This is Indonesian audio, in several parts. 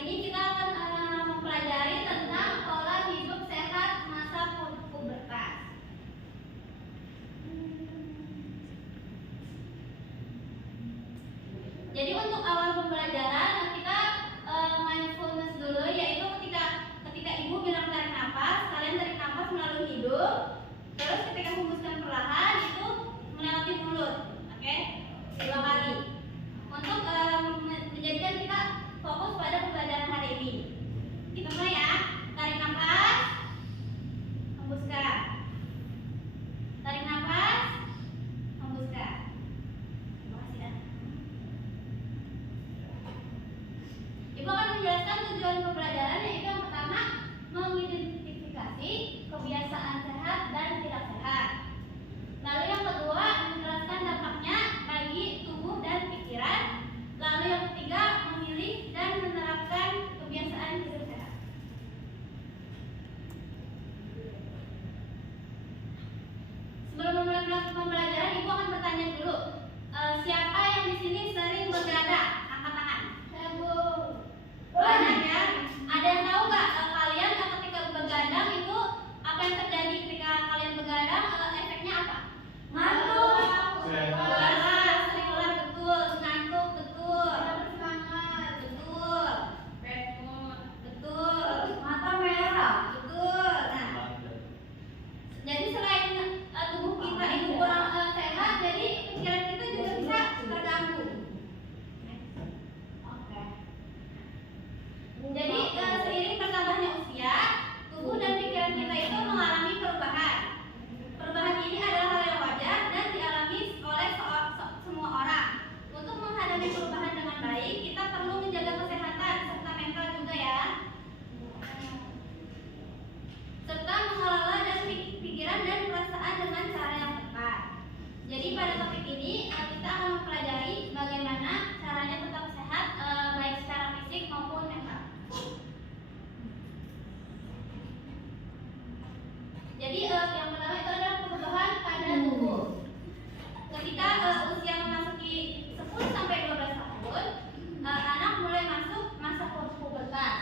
ini kita akan mempelajari tentang pola hidup sehat masa pubertas. Jadi untuk awal pembelajaran kita mindfulness dulu, yaitu ketika ibu bilang tarik nafas, kalian tarik nafas melalui hidung, terus ketika hembuskan perlahan itu melewati mulut, oke? 2 kali. Untuk menjadikan kita fokus pada pembelajaran hari ini. Kita mulai ya. Tarik nafas, hembuskan. Tarik nafas, hembuskan. Terima kasih ya. Ibu akan menjelaskan tujuan pembelajaran, yaitu yang pertama mengidentifikasi kebiasaan sehat dan tidak sehat. Lalu yang kedua menjelaskan dampaknya bagi tubuh dan pikiran. Lalu yang ketiga memilih dan menerapkan kebiasaan hidup sehat. Sebelum memulai pembelajaran, ibu akan bertanya dulu, siapa yang di sini sering begadang? Angkat tangan. Banyak ya. Ada yang tahu nggak kalian ketika begadang itu apa yang terjadi ketika kalian begadang? Efeknya apa? Ngantuk. Sering lelah, betul. Ngantuk, betul. Semangat, betul. Betul. Mata merah, betul. Nah, jadi selain tubuh kita itu kurang sehat, jadi pikiran kita juga bisa terganggu. Oke. Jadi seiring bertambahnya usia, tubuh dan pikiran kita itu mengalami perubahan. Perubahan ini adalah hal yang wajar dan dialami oleh semua orang. Untuk menghadapi perubahan dengan baik, kita perlu menjaga kesehatan serta mental juga ya. Serta mengelola dan pikiran dan perasaan dengan cara yang tepat. Jadi pada topik ini kita akan mempelajari bagaimana caranya tetap sehat baik secara fisik maupun mental. Jadi yang pertama itu adalah perubahan pada tubuh. Ketika usia memasuki 10 sampai 12 tahun, anak mulai masuk masa pubertas.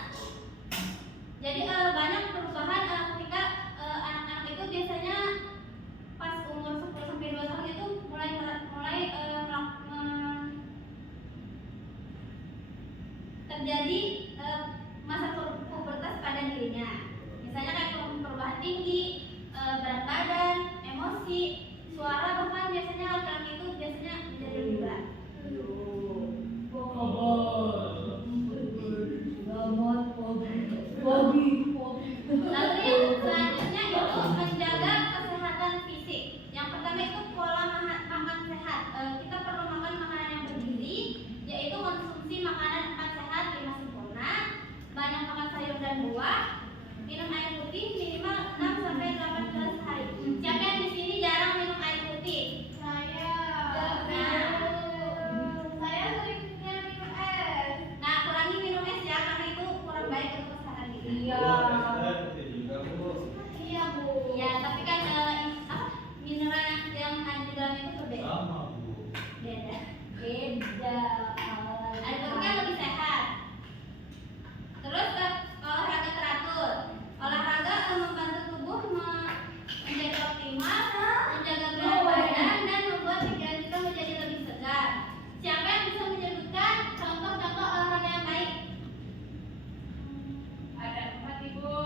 Jadi banyak perubahan ketika anak-anak itu biasanya pas umur 10 sampai 12 tahun itu mulai terjadi masa pubertas pada dirinya. Misalnya kayak perubahan tinggi, berat badan, emosi, suara, bahkan biasanya laki-laki itu biasanya menjadi lebih berat. Lalu yang selanjutnya itu menjaga kesehatan fisik. Yang pertama itu pola makan sehat. Kita perlu makan makanan yang bergizi, yaitu konsumsi makanan 4 sehat 5 sempurna, banyak makan sayur dan buah, minum air putih minimal 6 sampai 8 gelas sehari. Siapa yang di sini jarang minum air putih? Saya. Saya seringnya minum es. Nah, kurangi minum es ya, karena itu kurang baik untuk kesehatan kita. Iya. Iya, Bu. Ya, tapi kan mineral yang ada di dalam itu berbeda. Sama, Bu. Beda. Air putih kan lebih sehat. Terus olahraga teratur. Olahraga membantu tubuh menjadi optimal, menjaga berat badan dan membuat pikiran kita menjadi lebih segar. Siapa yang bisa menyebutkan contoh-contoh olahraga yang baik? Ada 4 Ibu.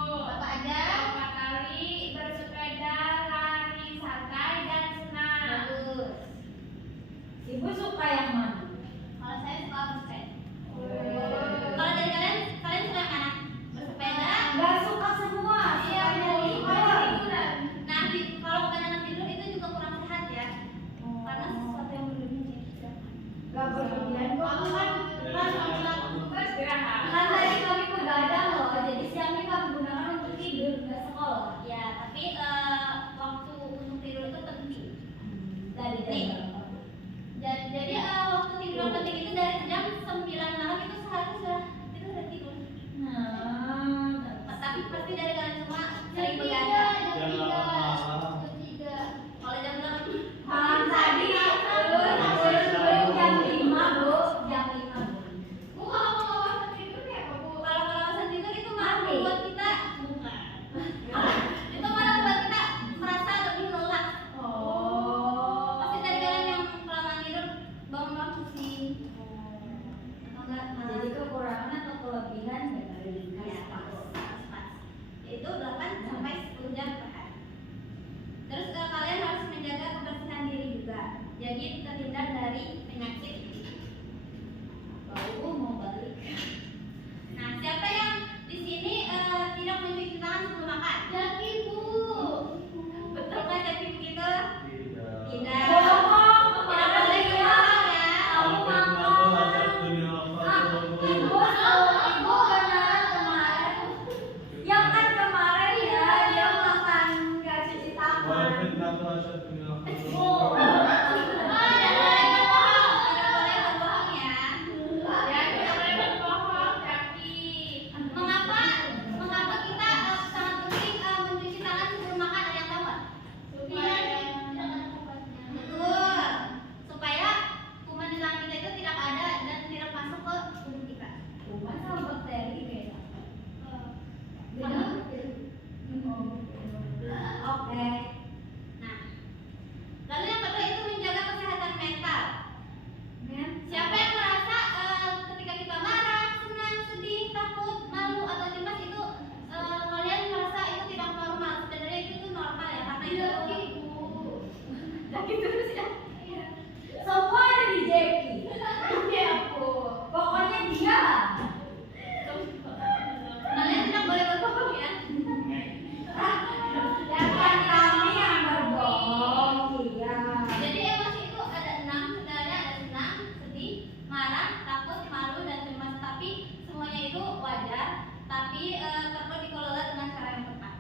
tapi perlu dikelola dengan cara yang tepat.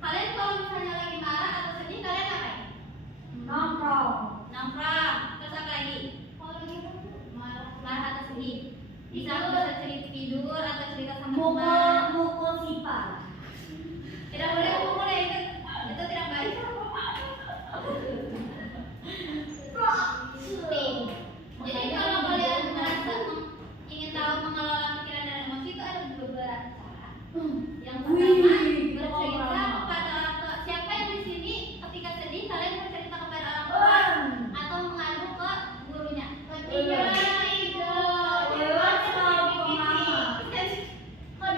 Kalian kalau misalnya lagi marah atau sedih, kalian ngapain? Nongkrong. Nongkrong. Terus apa lagi? Kalau lagi marah atau sedih, bisa cerita tidur atau cerita sama teman. Mukul sipar. Tidak boleh mukul ya, itu tidak baik. Jadi kalau kalian merasa ingin tahu mengelola pikiran dan emosi, itu ada beberapa cara. Yang pertama, bercerita kepada orang tua. Siapa yang di sini ketika sedih kalian bercerita kepada orang tua atau mengadu ke gurunya? Tidak, ibu. Kalau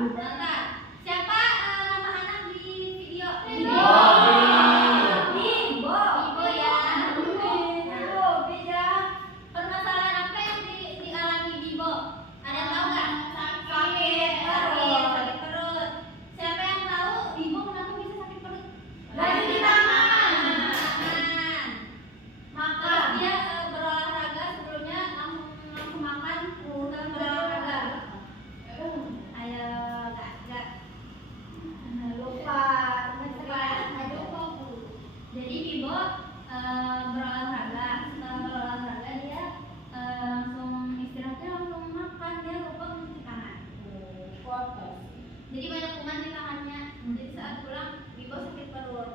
Bentar. Siapa nama anak di video? Bibo. Bibo. Bibo ya. Bibo, beda. Permasalahan apa yang dialami Bibo? Ada yang tahu nggak? Sakit Sakit perut. Siapa yang tahu Bibo kenapa bisa sakit perut? Rajin di tangan. Tangan. Makan. Dia berolahraga sebelumnya langsung makan setelah berolahraga. Ayo kak. Lupa. Jadi Bibo berolahraga. Setelah berolahraga dia langsung istirahatnya langsung makan. Dia lupa mencuci tangan. Jadi banyak kuman di tangannya. Jadi saat pulang Bibo sakit perut.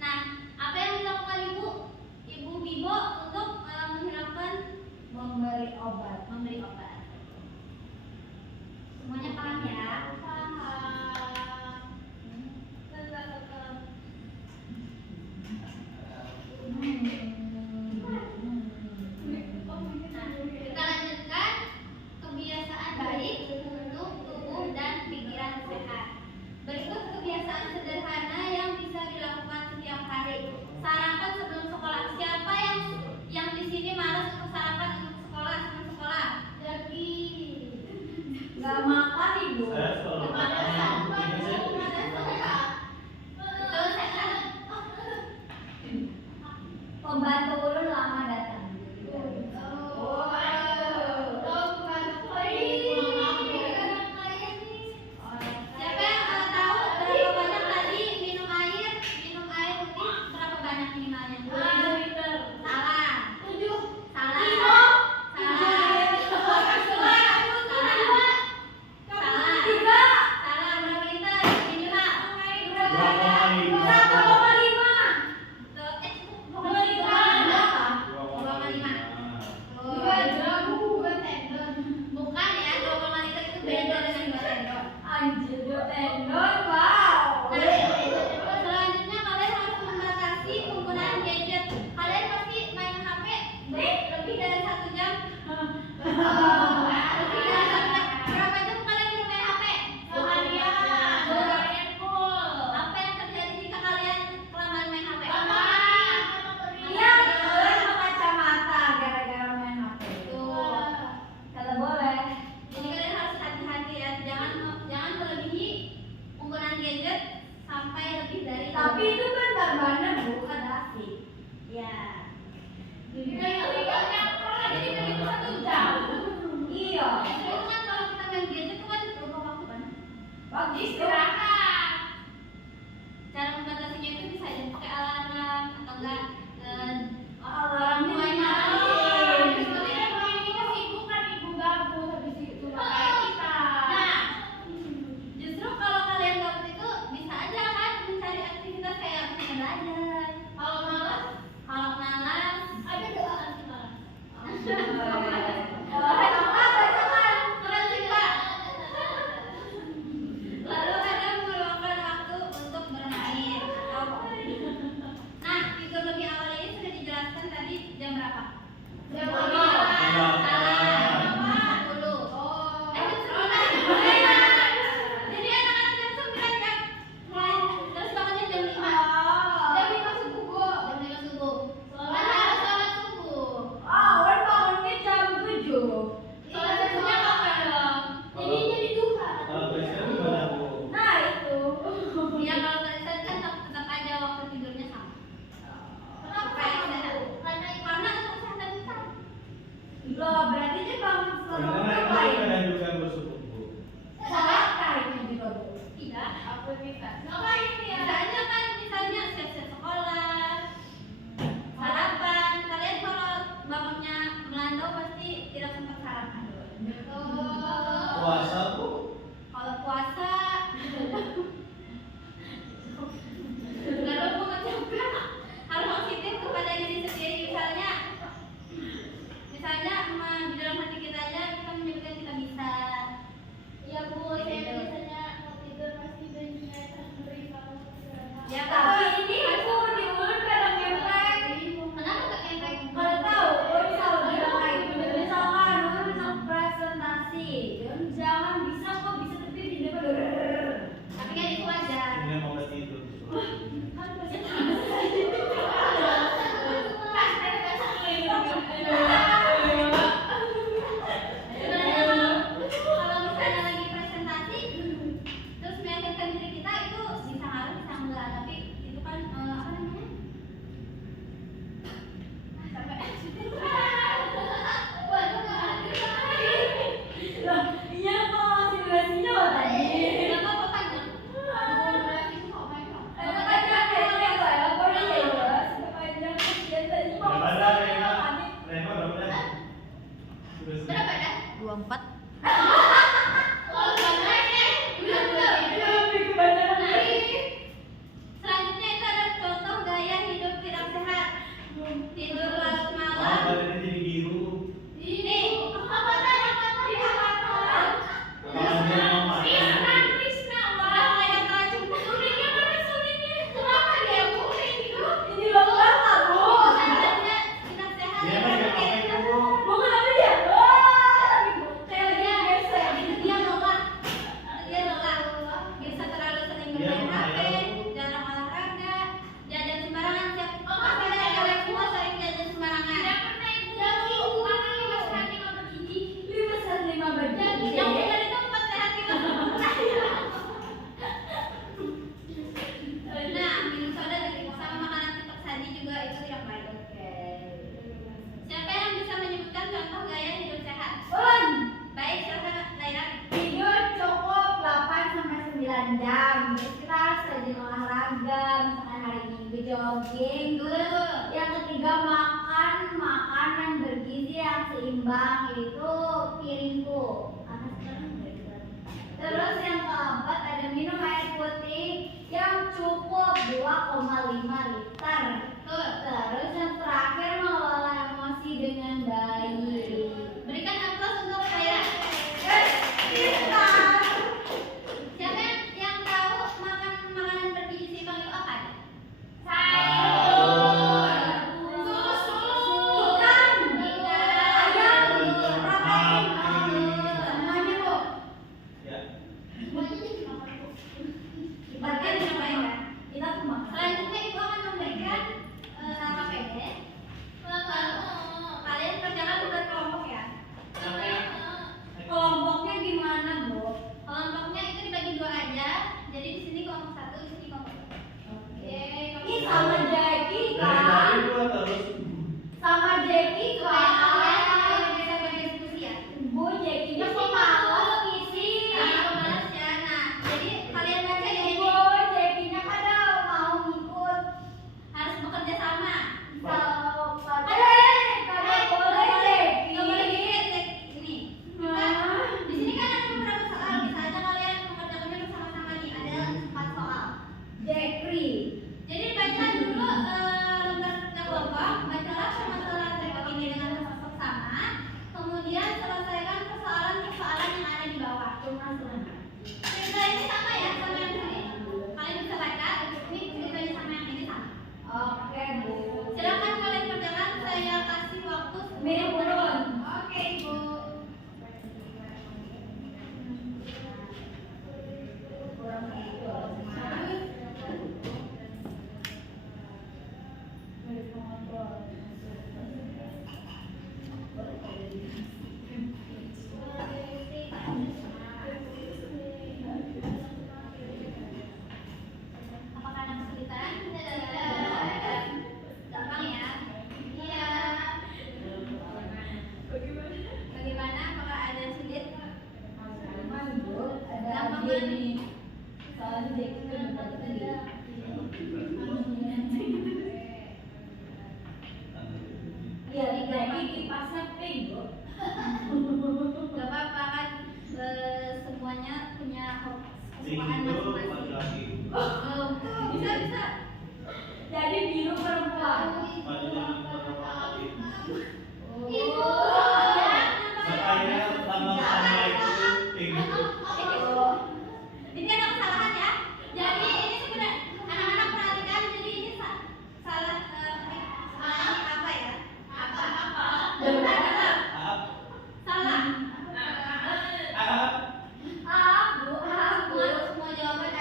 Nah, apa yang dilakukan ibu Bibo untuk menghilangkan Memberi obat. memberi obat? Semuanya paham ya? Nah, kita lanjutkan kebiasaan baik untuk tubuh dan pikiran sehat. Berikut kebiasaan sederhana yang bisa dilakukan setiap hari. Sarapan sebelum sekolah. Siapa yang di sini malas untuk sarapan untuk sekolah sebelum sekolah? Jadi Gak makan ibu. Saya selalu makan. Pembantu ulun lama datang. Siapa yang tahu berapa banyak tadi minum air putih berapa banyak minimalnya? Salah. Salah. Salah berapa liter minimal? Bukan ya, 2,5 liter itu beda dengan 2 sendok. Anjir, 2 sendok, wow. Selanjutnya kalian harus membatasi penggunaan gadget. Kalian pasti main HP lebih dari 1 jam. Lebih dari 1 jam. Berapa jam kalian main HP? Seharian full. Apa yang terjadi jika kalian kelamaan main HP? Iya, kalian pakai kacamata gara-gara main HP. Tuh. Kalau boleh. Jadi kalian harus hati-hati ya, jangan melebihi penggunaan gadget sampai lebih dari Tapi itu kan berbahannya bukan asik. ya. Iya. Itu kan kalau kita main gadget itu kan lupa waktu kan. Bagus. Istirahat. Cara membatasinya itu bisa aja pakai alarm atau enggak Alarmnya semuanya. Nah, justru kalau kalian gabut itu bisa aja kan mencari aktivitas kayak misalnya belajar. Kalau malas, lalu kadang meluangkan waktu untuk bermain atau nah, tidur lebih awal ini sudah dijelaskan tadi jam berapa? Jam 10. Salah. 10. Jam 9. Jadi anak-anak jam 9 ya. Terus bangunnya jam 5. Jam 5 subuh. Jam 5 subuh. Kan harus sholat subuh. Orang bangunnya jam 7. Sholat subuhnya kapan dong? Kalau Kristen gimana, Bu? Nah itu. Ya kalau Kristen kan tetap aja waktu tidurnya sama. Supaya sehat. Karena untuk kesehatan kita. Loh, berarti dia bangun Karena sebelum mereka ngapain? menganjurkan bersubuh, Bu. Sholat kayaknya juga Bu. Tidak. Bisa aja kan misalnya siap-siap sekolah, sarapan. Kalian kalau bangunnya melandau pasti tidak sempat sarapan. Puasa, Bu. Kalau puasa, lalu mengucapkan hal positif kepada diri sendiri. Misalnya di dalam hati kita aja kita menyebutkan kita bisa. Iya Bu, saya biasanya mau tidur pasti banyak ya. Tapi ini aku di mulut kadang ngepek. Kenapa nggak ngepek? Kalau tahu, oh selalu bilang kayak gitu. Misalkan lu bisa presentasi, dan jangan bisa kok bisa tapi di depan pasti itu. Kalau misalnya lagi presentasi, terus meyakinkan diri kita itu bisa harus bisa enggak, tapi itu kan apa namanya? Loh, iya kok masih durasinya loh tadi. Nggak apa-apa panjang. Emang panjang kayaknya Pak, ya? Kok iya ya? Sepanjang ujian tadi kok Berapa dah, Rema? Rema berapa dah? Berapa dah? 24. Oh, lebih kebanyakan lagi. selanjutnya itu ada contoh gaya hidup tidak sehat. Tidur larut malam. Badannya jadi biru. Ini apa tadi? Makan dia mau makan. Udah mulai ada racun. Sulitnya mana sulitnya? Kenapa dia kuning gitu? Ini lomba nggak, Bu? Badannya tidak sehat. Dia mah yang apa itu, Bu? Bu, kenapa dia? Wah, kayak lagi geser. Dia nolak. Bisa terlalu sering Dia bermain mah HP, ya. jarang olahraga, jajan sembarangan. Pasti dari kalian semua sering jajan sembarangan. Lima biji. Yang benar itu 4 sehat 5 sempurna. Nah, minum soda sama makanan cepat saji juga itu yang baik. Siapa yang bisa menyebutkan contoh gaya hidup sehat? Ulun, Baik, silakan Laila. tidur cukup 8 sampai 9 jam. Terus kita harus rajin olahraga, misalkan hari Minggu jogging. Terus yang ketiga makan makanan bergizi yang seimbang, itu piringku. Terus yang keempat ada minum air putih yang cukup 2,5 liter. Terus yang terakhir mengelola emosi dengan baik. Berikan aplaus untuk Laila. Kita Siapa yang tahu makan makanan bergizi seimbang itu apa? ikan, ayam, protein, semuanya Bu. Ya. Bagian yang lain kan? Kita tuh makan. Selanjutnya ibu akan memberikan KPD. Kalian berjalan berkelompok ya. Kelompoknya gimana Bu? Kelompoknya itu dibagi 2 aja. Jadi di sini kelompok 1, di sini kelompok 2. Ini sama Jackie Dari kan? tadi gua terus. Sama Jackie Supaya kalian kan? bisa berdiskusi ya. Bu, Jackie-nya kok malas ngisi? Karena pemalas ya. Nah, jadi kalian baca ya ini. Bu, Jackie-nya pada mau ngikut. Harus bekerja sama. Kalau kagak boleh Jackie. Nggak boleh gini. Ini. Di sini kan ada beberapa soal. Bisa aja kalian mengerjakannya bersama-sama nih. Ada 4 soal. Jackie. Jadi baca dulu lembar kerja kelompok, bacalah permasalahan berikut ini dengan sosok sama, kemudian selesaikan persoalan-persoalan yang ada di bawah. Cerita ini sama ya sama yang tadi. Kalian bisa baca, ini ceritanya sama yang ini sama. Oke Bu. Silakan kalian kerjakan, saya kasih waktu 10 Minum turun. Oke Ibu. Apakah ada kesulitan? Gampang ya? Iya. Bagaimana? Apakah ada yang sulit? Aman Bu, ada Gampang dia kan? nih. Soalnya Jackie kan tadi. Iya, Jackie kipasnya pink Bu. Gak apa-apa kan, semuanya punya Sing kesukaan itu masing-masing. laki-laki. Bisa bisa. Jadi biru perempuan. Badannya laki-laki. Ibu. Makanya sama-sama itu pink. Ini ada kesalahan ya. Jadi ini sebenarnya anak-anak perhatikan. Jadi ini salah apa ya? Apa? Salah. Ah, Bu. Semua jawaban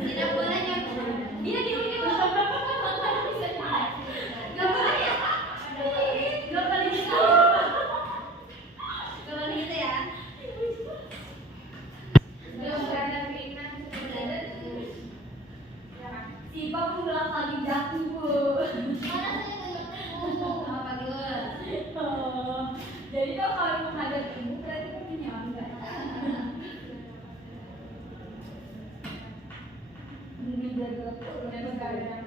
Tidak boleh nyontek. Dia di ujung. Gak boleh ya. Gak boleh gitu. Gak boleh gitu ya. Si Pak pulang lagi jaki bu. Apa dulu? Oh, jadi tuh kalau menghadap ibu berarti kan menyangga. Ini jaga tuh udah begadang.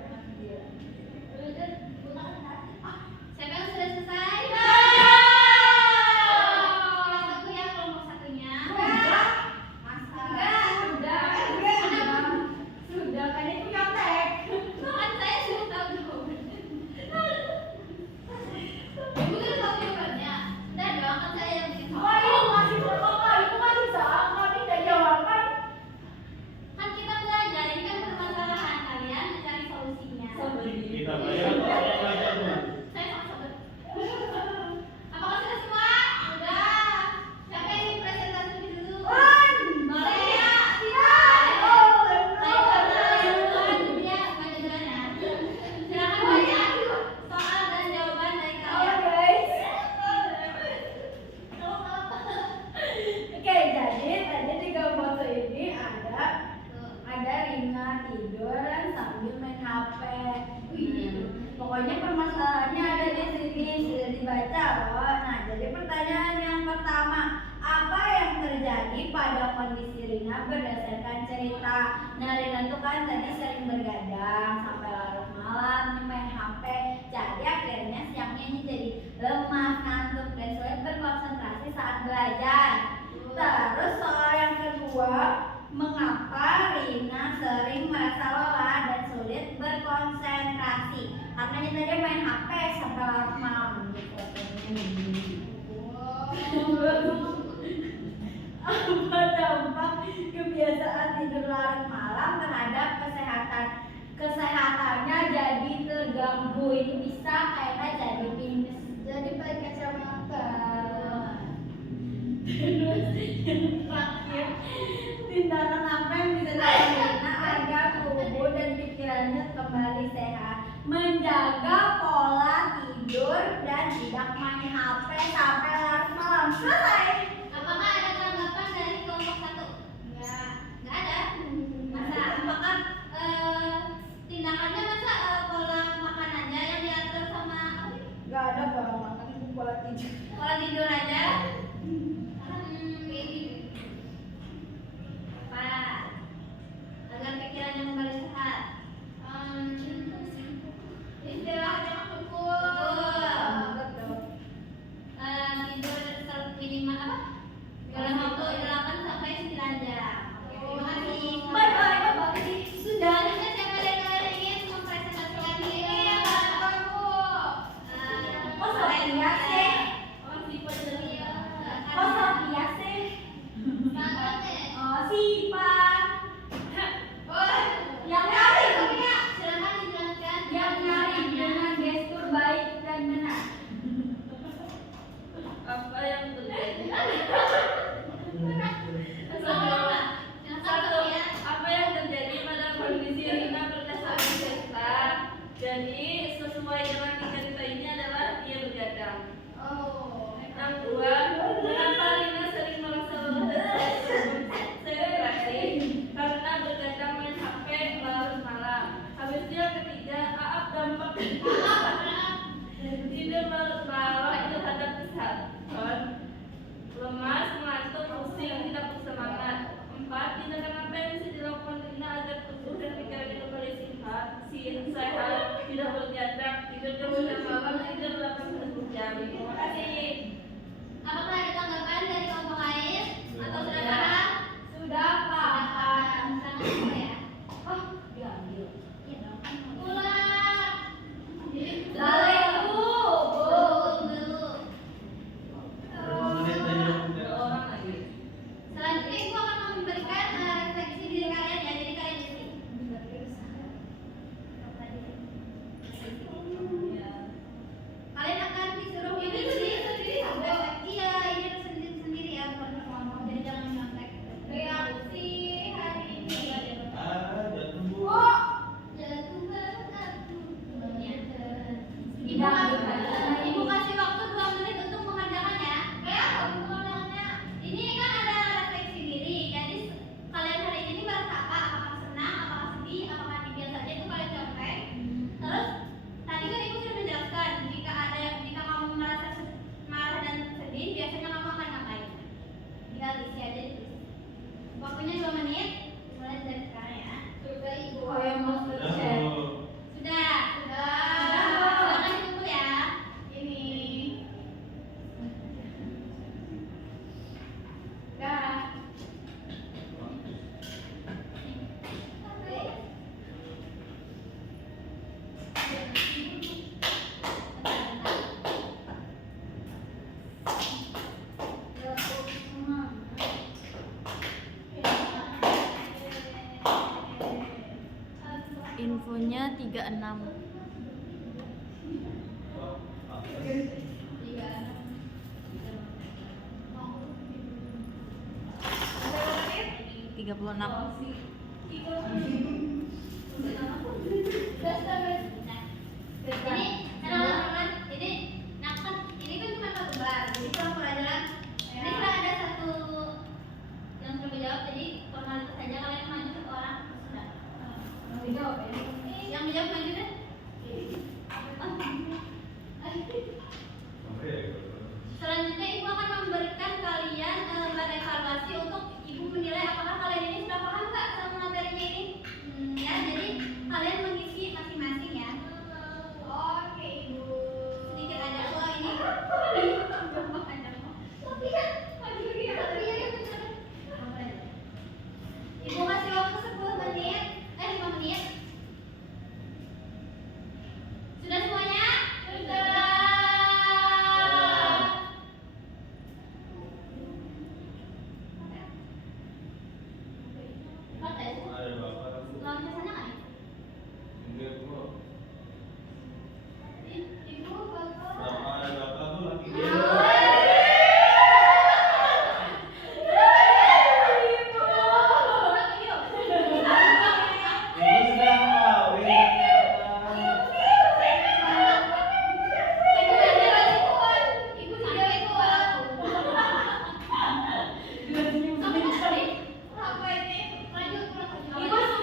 Siapa yang sudah selesai? Kelompok satu ya, kelompok satunya. Masa? Sudah kan itu nyontek. Kan saya sudah tahu jawabannya. Ibu kan tahu jawabannya. Udah dong, kan saya yang bikin Wah, soal. itu masih berapa? Itu masih salah. Kami tidak jawaban. Kan kita belajar, ini kan permasalahan kalian mencari solusinya. Kita bayar atau orang belajar dulu? Saya sama sabar. Apakah sudah semua? Sudah. Siapa yang ingin presentasi dulu? Boleh ya? Soal dan jawaban dari kalian. Oke, jadi tadi di gambar foto ini ada Rina tidur sambil main HP. Pokoknya permasalahannya ada di sini, sudah dibaca loh. Nah, jadi pertanyaan yang pertama, apa yang terjadi pada kondisi Rina berdasarkan cerita? Nah, Rina itu kan tadi sering bergadang sampai larut malam nih main HP. Jadi akhirnya siangnya ini jadi lemah, ngantuk dan sulit berkonsentrasi saat belajar. Terus soal yang kedua, mengapa Rina sering merasa lelah dan sulit berkonsentrasi? Karena tadi main HP sampai larut malam gitu. Apa dampak kebiasaan tidur larut malam terhadap kesehatannya jadi terganggu? Ini bisa kayaknya jadi minus, jadi pakai kacamata. Terus yang terakhir, tindakan apa yang bisa dilakukan agar tubuh dan pikirannya kembali sehat? Menjaga pola tidur dan tidak main HP sampai larut malam. Selesai. Apakah ada tanggapan dari kelompok satu? Nggak ada. Masa? Apakah tindakannya masa pola makanannya yang diatur sama Gak ada pola makan, itu pola tidur. pola tidur aja? Apa? Agar pikirannya kembali sehat. Istirahat yang cukup. Betul. Tidur minimal infonya 36. Tiga puluh enam. Jadi teman-teman, ini kan cuma satu bar. Jadi kalau pelajaran ini sudah ada satu yang sudah menjawab. Jadi formalitas saja, kalian maju satu orang sudah. Yang menjawab maju deh. Selanjutnya ibu akan memberikan kalian lembar evaluasi untuk ibu menilai apakah kalian ini sudah paham nggak sama materinya ini. Ya, jadi kalian mengisi masing-masing ya. Oke ibu. Sedikit aja kalau ini. Ibu kasih waktu 10 menit, 5 menit. Sudah semuanya? Sudah. Lawannya sana nggak? Ibu,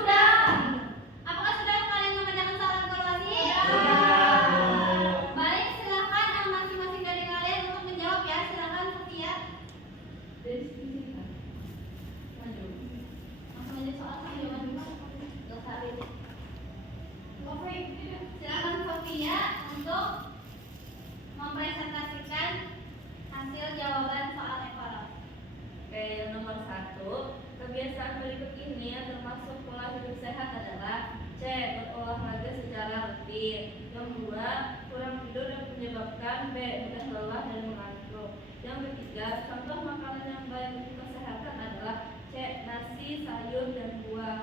bapak. Apakah sudah kalian mengerjakan soal evaluasi? Baik, silakan masing-masing dari kalian untuk menjawab ya. Silakan Sofia. Langsung aja soal jawaban dulu. Oke, silakan Sofia untuk mempresentasikan hasil jawaban soal evaluasi. Oke, yang nomor 1, kebiasaan berikut ini yang termasuk pola hidup sehat adalah C. Berolahraga secara rutin. Yang 2, kurang tidur dan menyebabkan B. Mudah lelah dan mengantuk. Yang ketiga, contoh makanan yang baik untuk kesehatan adalah C. Nasi, sayur, dan buah.